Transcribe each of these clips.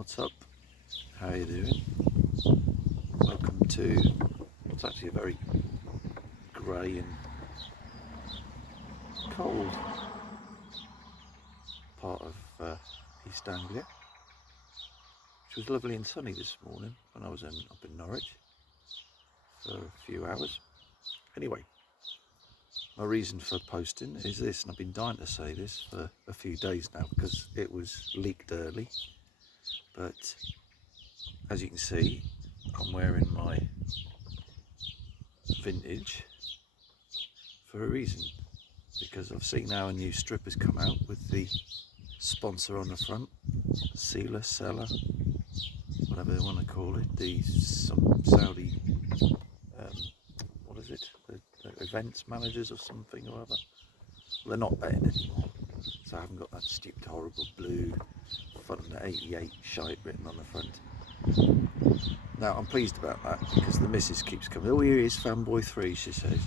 What's up? How are you doing? Welcome to what's actually a very grey and cold part of East Anglia, which was lovely and sunny this morning when I was up in Norwich for a few hours. Anyway, my reason for posting is this, and I've been dying to say this for a few days now because it was leaked early, but as you can see, I'm wearing my vintage for a reason, because I've seen now a new strip has come out with the sponsor on the front, sealer, seller, whatever they want to call it, some Saudi, what is it, the events managers or something or other. Well, they're not betting anymore, so I haven't got that stupid horrible blue fun 88 shite written on the front. Now I'm pleased about that because the missus keeps coming, oh here he is, Fanboy 3, she says.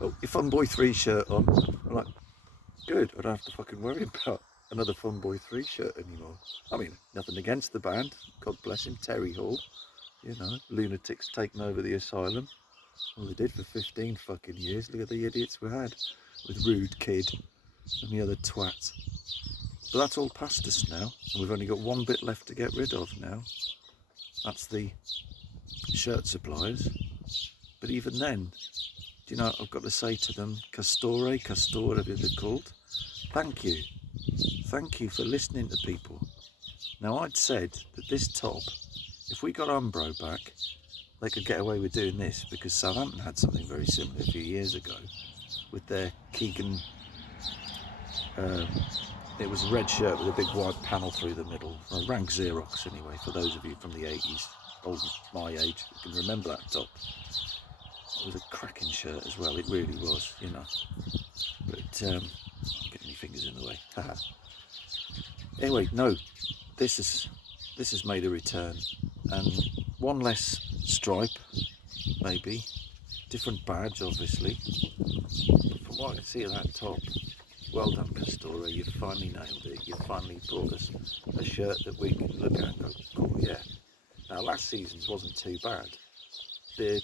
Oh, your Fanboy 3 shirt on. I'm like, good, I don't have to fucking worry about another Fanboy 3 shirt anymore. I mean, nothing against the band, God bless him, Terry Hall, you know, lunatics taking over the asylum. Well, they did for 15 fucking years. Look at the idiots we had with Rude Kid and the other twats. But that's all past us now, and we've only got one bit left to get rid of now. That's the shirt suppliers. But even then, do you know, I've got to say to them, Castore, whatever they're called, thank you. Thank you for listening to people. Now, I'd said that this top, if we got Umbro back, they could get away with doing this because Southampton had something very similar a few years ago with their Keegan. It was a red shirt with a big white panel through the middle. Well, rank Xerox anyway, for those of you from the 80s, old my age, you can remember that top. It was a cracking shirt as well, it really was, you know. But, I'm getting my fingers in the way. Anyway, no, this has made a return, and one less stripe, maybe, different badge obviously, but from what I can see of that top, well done Castore, you've finally nailed it, you've finally brought us a shirt that we can look at and go, cool, yeah. Now last season's wasn't too bad. The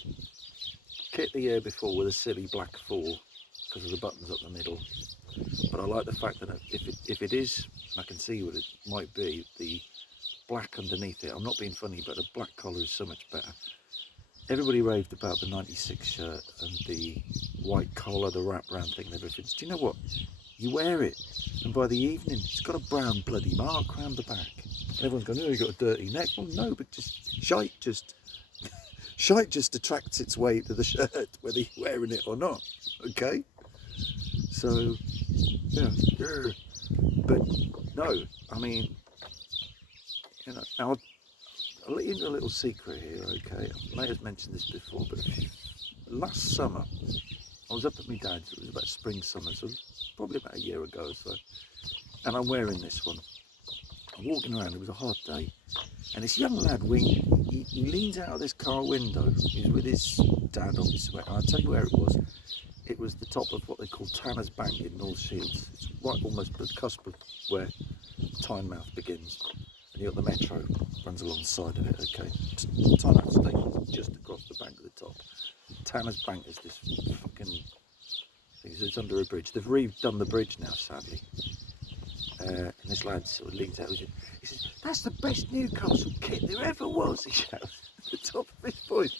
kit the year before with a silly black 4 because of the buttons up the middle, but I like the fact that if it is, and I can see what it might be, the black underneath it, I'm not being funny, but a black collar is so much better. Everybody raved about the 96 shirt and the white collar, the wrap round thing and everything. Do you know what? You wear it, and by the evening, it's got a brown bloody mark round the back. And everyone's going, oh, you've got a dirty neck. Well, no, but shite just attracts its way to the shirt, whether you're wearing it or not, okay? So, you know, but no, I mean, you know, now I'll let you into a little secret here, okay? I may have mentioned this before, but last summer, I was up at my dad's, it was about spring, summer, so probably about a year ago or so, and I'm wearing this one. I'm walking around, it was a hot day, and this young lad, he leans out of this car window, he's with his dad obviously, and I'll tell you where it was the top of what they call Tanner's Bank in North Shields. It's right almost at the cusp of where Tynemouth begins, and you've got the metro runs alongside of it, okay? Tynemouth station is just across the bank at the top. Tanner's Bank is this fucking thing, so it's under a bridge. They've redone the bridge now, sadly. And this lad sort of leans out, he says, that's the best Newcastle kit there ever was, he shouts at the top of his voice.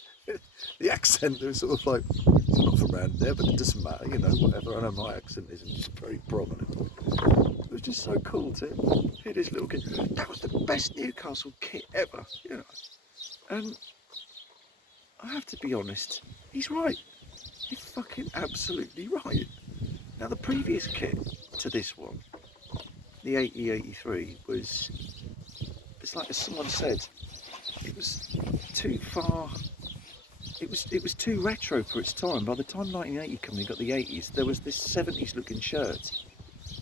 The accent, was sort of like, I'm not from around there, but it doesn't matter, you know, whatever. I know my accent isn't just very prominent. It was just so cool to hear this little kid, that was the best Newcastle kit ever, you know. And I have to be honest, he's right. He's fucking absolutely right. Now the previous kit to this one, the 80-83, was, it's like as someone said, it was too far, it was too retro for its time. By the time 1980 company got the 80s, there was this 70s looking shirt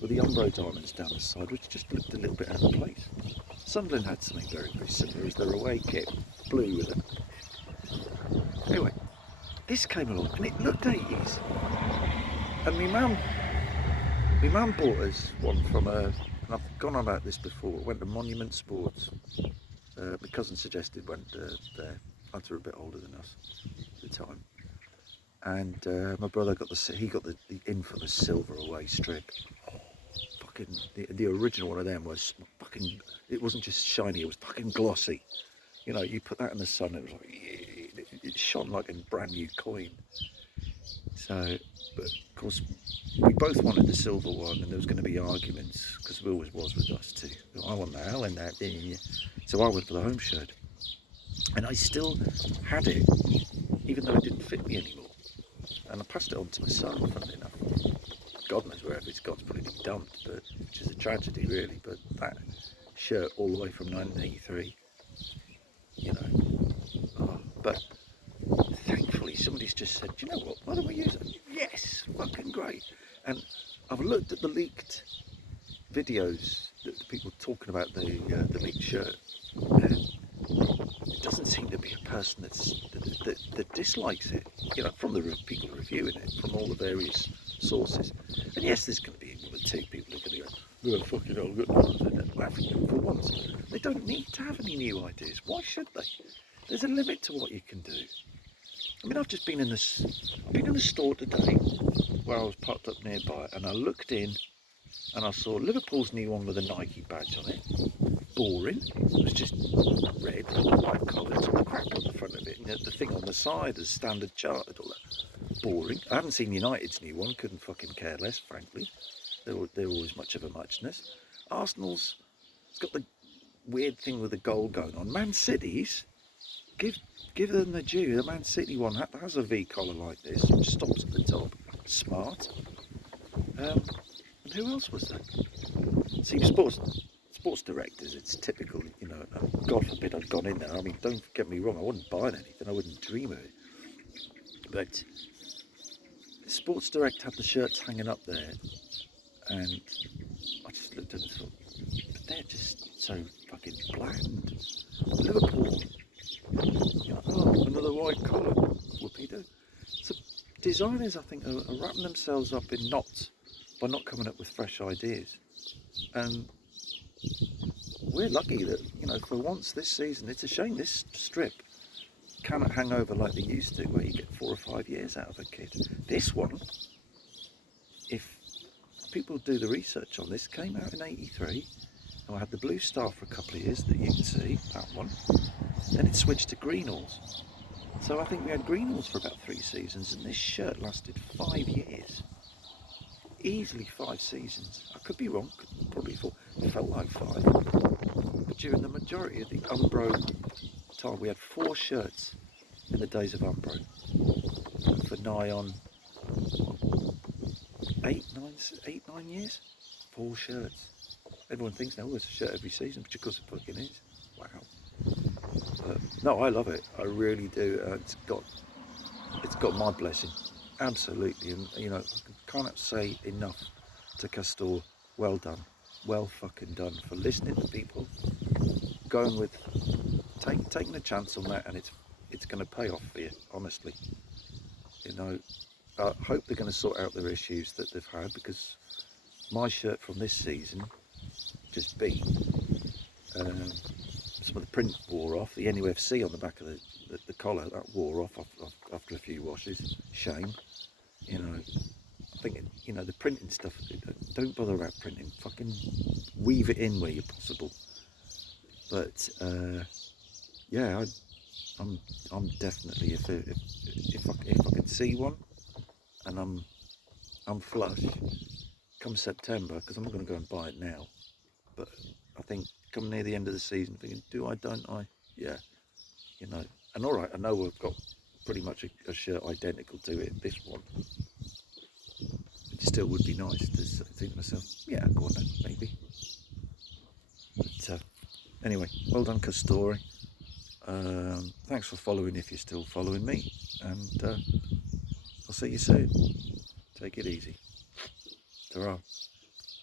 with the Umbro diamonds down the side, which just looked a little bit out of place. Sunderland had something very, very similar as their away kit, blue with it. Anyway, this came along and it looked 80s. And my mum bought us one from a and I've gone on about this before. I went to Monument Sports. My cousin suggested went there. Lads were a bit older than us at the time. And my brother got the infamous silver away strip. Fucking the original one of them was fucking. It wasn't just shiny; it was fucking glossy. You know, you put that in the sun, it was like it shone like a brand new coin. So, but of course, we both wanted the silver one, and there was going to be arguments because there always was with us too. I want that, I want that. So I went for the home shirt, and I still had it, even though it didn't fit me anymore. And I passed it on to my son, funnily enough. God knows wherever it's gone, it's probably been dumped, but which is a tragedy, really. But that shirt, all the way from 1983, you know. But thankfully, somebody's just said, "Do you know what? Why don't we use it?" Yes, fucking great. And I've looked at the leaked videos that the people talking about the leaked shirt, and it doesn't seem to be a person that dislikes it. You know, from the people reviewing it, from all the various sources. And yes, there's going to be one or two people who are going to go, "Oh, fucking hell, good." For once, they don't need to have any new ideas. Why should they? There's a limit to what you can do. I mean, I've been in the store today where I was parked up nearby, and I looked in and I saw Liverpool's new one with a Nike badge on it. Boring. It was just red, white colours, and the crap on the front of it, and the thing on the side is standard chartered, all that. Boring. I haven't seen United's new one, couldn't fucking care less, frankly. They're always much of a muchness. Arsenal's, it's got the weird thing with the goal going on. Man City's, give them the due. The Man City one has a V-collar like this, which stops at the top. Smart. And who else was there? See, sports directors, it's typical, you know, God forbid I'd gone in there. I mean, don't get me wrong, I wouldn't buy anything, I wouldn't dream of it. But Sports Direct had the shirts hanging up there, and I just looked at them and thought, but they're just so fucking bland. Liverpool, you know, oh, another white collar, whoopie do. So designers, I think, are wrapping themselves up in knots by not coming up with fresh ideas. And we're lucky that, you know, for once this season, it's a shame this strip cannot hang over like they used to, where you get 4 or 5 years out of a kid. This one, if people do the research on this, came out in '83, and I had the blue star for a couple of years that you can see, that one. Then it switched to greenalls. So I think we had greenalls for about 3 seasons, and this shirt lasted 5 years. Easily 5 seasons. I could be wrong, probably 4. It felt like 5. But during the majority of the Umbro time, we had 4 shirts in the days of Umbro. For nigh on 8, 9 years. 4 shirts. Everyone thinks now, it's a shirt every season, which of course it fucking is. Wow. But no, I love it. I really do. It's got my blessing. Absolutely. And you know, I can't say enough to Castore. Well done. Well fucking done for listening to people, going with taking a chance on that, and it's going to pay off for you, honestly. You know, I hope they're going to sort out their issues that they've had, because my shirt from this season just beat. Some of the print wore off. The NUFC on the back of the collar, that wore off after a few washes. Shame. You know, I think, you know, the printing stuff, don't bother about printing. Fucking weave it in where you're possible. But yeah, I'm definitely, if I could see one, and I'm flush come September, because I'm not going to go and buy it now. But I think come near the end of the season, thinking, don't I? Yeah, you know. And all right, I know we've got pretty much a shirt identical to it, this one. It still would be nice to think to myself, yeah, go on then, maybe. But anyway, well done, Castore. Thanks for following if you're still following me, and I'll see you soon. Take it easy. Ta-ra.